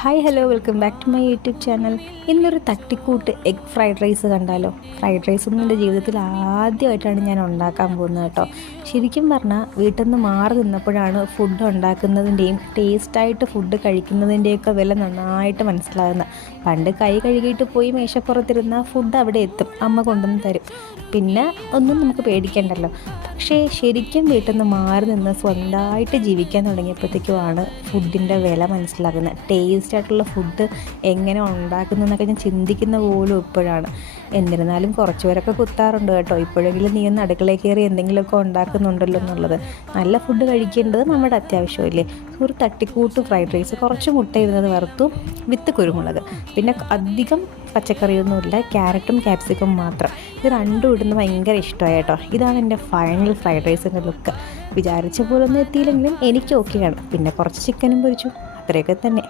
Hi hello welcome back to my YouTube channel. ഇന്നൊരു തട്ടിക്കൂട്ട് egg fried rice കണ്ടാലോ. Fried rice ഒന്നും എൻ്റെ ജീവിതത്തിൽ ആദ്യമായിട്ടാണ് ഞാൻ ഉണ്ടാക്കാൻ പോകുന്നത് കേട്ടോ. ശരിക്കും പറഞ്ഞാൽ വീട്ടിൽ നിന്ന് മാറി നിന്നപ്പോഴാണ് ഫുഡ് ഉണ്ടാക്കുന്നതിൻ്റെയും ടേസ്റ്റായിട്ട് ഫുഡ് കഴിക്കുന്നതിൻ്റെയൊക്കെ വില നന്നായിട്ട് മനസ്സിലാകുന്നത്. പണ്ട് കൈ കഴുകിയിട്ട് പോയി മേശപ്പുറത്തിരുന്ന ഫുഡ് അവിടെ എത്തും, അമ്മ കൊണ്ടുവന്ന് തരും, പിന്നെ ഒന്നും നമുക്ക് പേടിക്കണ്ടല്ലോ. പക്ഷേ ശരിക്കും വീട്ടിൽ നിന്ന് മാറി നിന്ന് സ്വന്തമായിട്ട് ജീവിക്കാൻ തുടങ്ങിയപ്പോഴത്തേക്കുമാണ് ഫുഡിൻ്റെ വില മനസ്സിലാകുന്നത്. ടേസ്റ്റായിട്ടുള്ള ഫുഡ് എങ്ങനെ ഉണ്ടാക്കുന്നതെന്നൊക്കെ ഞാൻ ചിന്തിക്കുന്ന പോലും ഇപ്പോഴാണ്. എന്നിരുന്നാലും കുറച്ച് പേരൊക്കെ കുത്താറുണ്ട് കേട്ടോ, ഇപ്പോഴെങ്കിലും നീ ഒന്ന് അടുക്കളയിൽ കയറി എന്തെങ്കിലുമൊക്കെ ഉണ്ടാക്കുന്നുണ്ടല്ലോ എന്നുള്ളത്. നല്ല ഫുഡ് കഴിക്കേണ്ടത് നമ്മുടെ അത്യാവശ്യമില്ലേ. ഒരു തട്ടിക്കൂട്ട് ഫ്രൈഡ് റൈസ്, കുറച്ച് മുട്ട ഇരുന്നത് വറുത്തു വിത്ത് കുരുമുളക്, പിന്നെ അധികം പച്ചക്കറിയൊന്നുമില്ല, ക്യാരറ്റും ക്യാപ്സിക്കും മാത്രം. ഇത് രണ്ടും ഇടുന്നത് ഭയങ്കര ഇഷ്ടമായി കേട്ടോ. ഇതാണ് എൻ്റെ ഫൈനൽ ഫ്രൈഡ് റൈസിൻ്റെ ലുക്ക്. വിചാരിച്ച പോലെ ഒന്നും എത്തിയില്ലെങ്കിലും എനിക്ക് ഓക്കെയാണ്. പിന്നെ കുറച്ച് ചിക്കനും പൊരിച്ചു, അത്രയൊക്കെ തന്നെ.